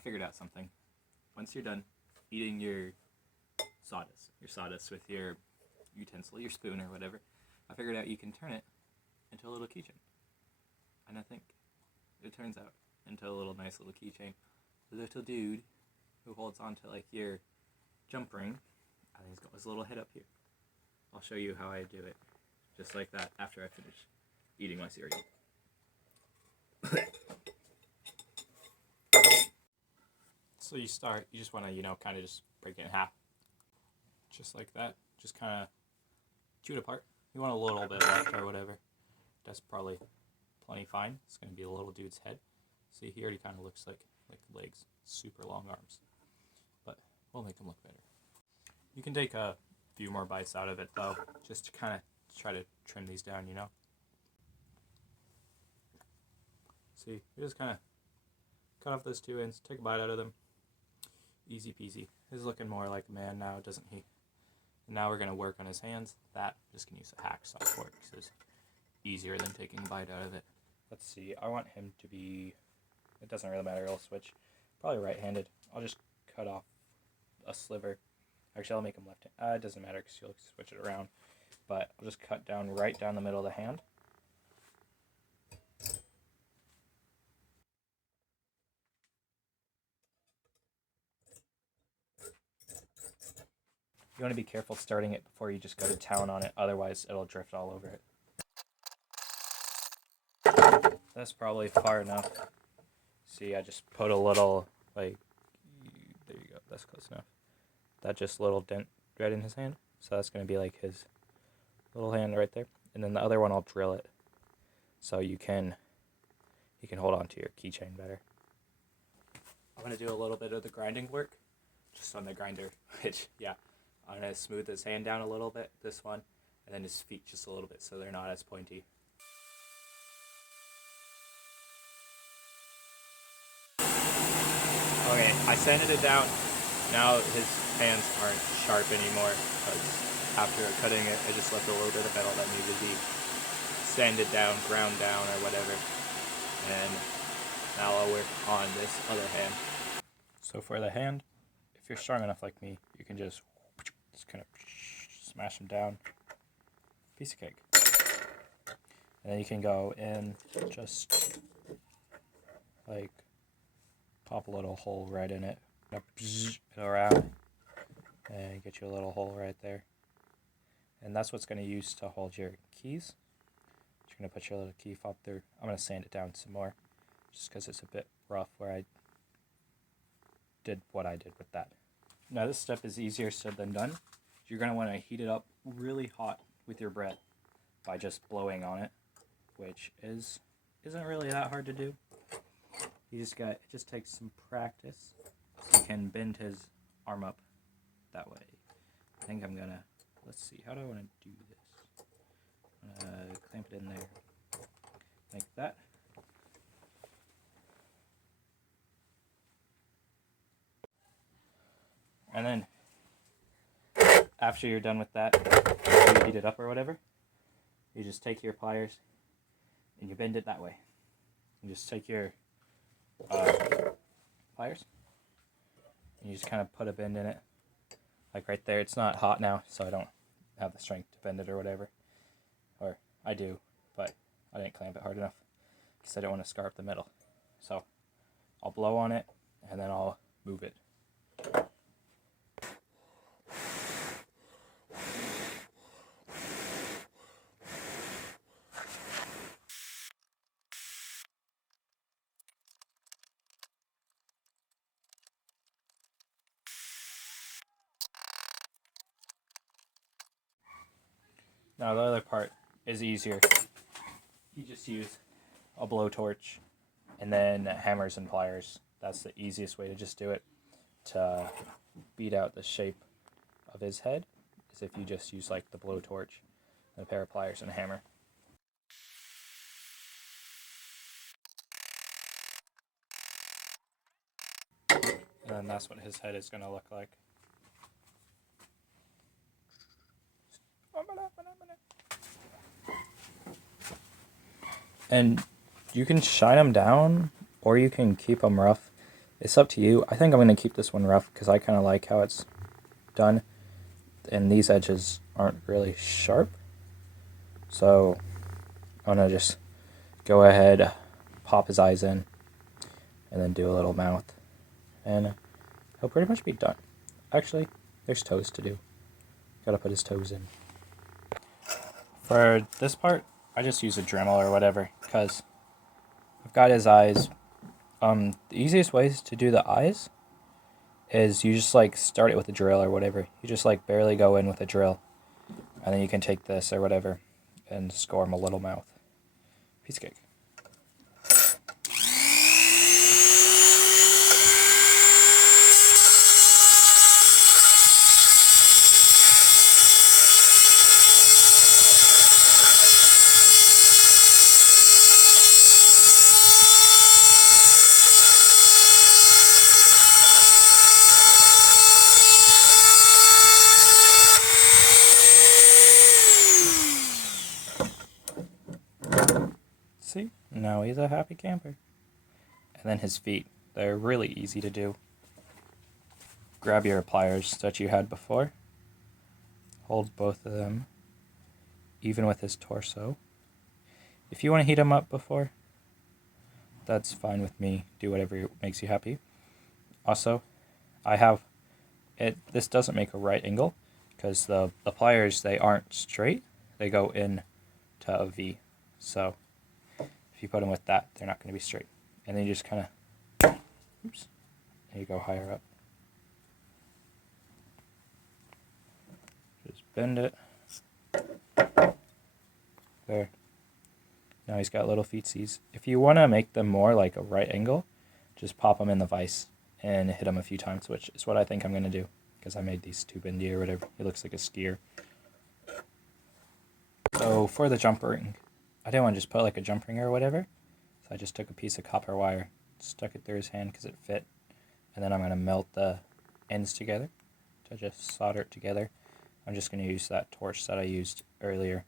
figured out something. Once you're done eating your sawdust with your utensil, your spoon or whatever, I figured out you can turn it into a little keychain. And I think it turns out into a nice little keychain. The little dude who holds on to like your jump ring, and he's got his little head up here. I'll show you how I do it, just like that, after I finish eating my cereal. So you just want to, kind of just break it in half. Just like that. Just kind of chew it apart. You want a little bit left or whatever. That's probably plenty fine. It's going to be a little dude's head. See, he already kind of looks like legs. Super long arms. But we'll make him look better. You can take a few more bites out of it, though, just to kind of try to trim these down, See, you just kind of cut off those 2 ends, take a bite out of them. Easy peasy. He's looking more like a man now, doesn't he? And now we're going to work on his hands. That, just can use a hacksaw fork, because it's easier than taking a bite out of it. Let's see, I want him to be, it doesn't really matter, I'll switch. Probably right-handed. I'll just cut off a sliver. Actually, I'll make him left-handed. It doesn't matter, because you'll switch it around. But I'll just cut right down the middle of the hand. You want to be careful starting it before you just go to town on it, otherwise it'll drift all over it. That's probably far enough. See, I just put a little, there you go, that's close enough. That just little dent right in his hand, so that's going to be like his little hand right there. And then the other one I'll drill it, so you can hold on to your keychain better. I'm going to do a little bit of the grinding work, just on the grinder, which, yeah. I'm going to smooth his hand down a little bit, this one, and then his feet just a little bit so they're not as pointy. Okay, I sanded it down. Now his hands aren't sharp anymore, because after cutting it, I just left a little bit of metal that needed to be sanded down, ground down, or whatever. And now I'll work on this other hand. So for the hand, if you're strong enough like me, you can just kind of smash them down. Piece of cake. And then you can go and just like pop a little hole right in it. Go around and get you a little hole right there. And that's what's going to use to hold your keys. You're going to put your little key fob through. I'm going to sand it down some more just because it's a bit rough where I did what I did with that. Now this step is easier said than done. You're going to want to heat it up really hot with your breath by just blowing on it, which isn't really that hard to do. It just takes some practice. So you can bend his arm up that way. I think I'm gonna, let's see, how do I want to do this? I'm gonna clamp it in there like that. And then after you're done with that, you heat it up or whatever, you just take your pliers and you bend it that way. You just take your pliers and you just kind of put a bend in it, like right there. It's not hot now, so I don't have the strength to bend it or whatever, or I do, but I didn't clamp it hard enough because I don't want to scar up the middle. So I'll blow on it and then I'll move it. Now the other part is easier. You just use a blowtorch and then hammers and pliers. That's the easiest way to just do it. To beat out the shape of his head is if you just use like the blowtorch and a pair of pliers and a hammer. And then that's what his head is going to look like. And you can shine them down, or you can keep them rough. It's up to you. I think I'm going to keep this one rough because I kind of like how it's done. And these edges aren't really sharp. So I'm going to just go ahead, pop his eyes in, and then do a little mouth. And he'll pretty much be done. Actually, there's toes to do. Gotta put his toes in. For this part, I just use a Dremel or whatever, because I've got his eyes. The easiest ways to do the eyes is you just like start it with a drill or whatever. You just like barely go in with a drill, and then you can take this or whatever and score him a little mouth. Piece of cake. See? Now he's a happy camper. And then his feet. They're really easy to do. Grab your pliers that you had before. Hold both of them, even with his torso. If you want to heat him up before, that's fine with me. Do whatever makes you happy. Also, I have it. This doesn't make a right angle because the pliers, they aren't straight. They go in to a V. So if you put them with that, they're not going to be straight. And then you just kind of, oops, and you go higher up. Just bend it. There. Now he's got little feetsies. If you want to make them more like a right angle, just pop them in the vise and hit them a few times, which is what I think I'm going to do, because I made these too bendy or whatever. He looks like a skier. So for the jump ring, I didn't want to just put like a jump ring or whatever, so I just took a piece of copper wire, stuck it through his hand because it fit, and then I'm going to melt the ends together to just solder it together. I'm just going to use that torch that I used earlier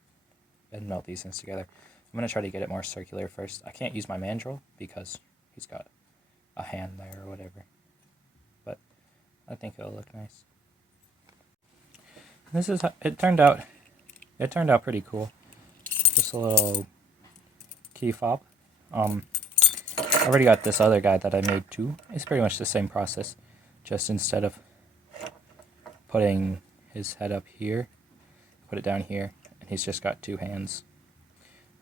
and melt these ends together. I'm going to try to get it more circular first. I can't use my mandrel because he's got a hand there or whatever, but I think it'll look nice. This is how it turned out. It turned out pretty cool. Just a little key fob. I already got this other guy that I made too. It's pretty much the same process, just instead of putting his head up here, put it down here, and he's just got two hands.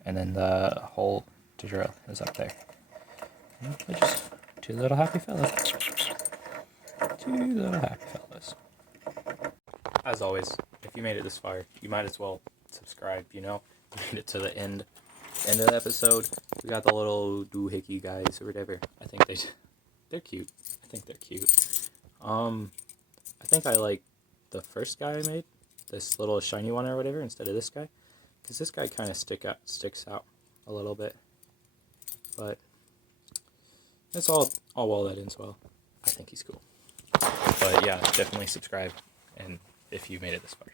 And then the hole to drill is up there. And they're just two little happy fellas. Two little happy fellas. As always, if you made it this far, you might as well subscribe, you know? You made it to the end of the episode. We got the little doohickey guys or whatever. I think they're cute. I think they're cute. I think I like the first guy I made, this little shiny one or whatever, instead of this guy. Because this guy kind of sticks out a little bit. But it's all well that ends well. I think he's cool. But yeah, definitely subscribe, and if you made it this far.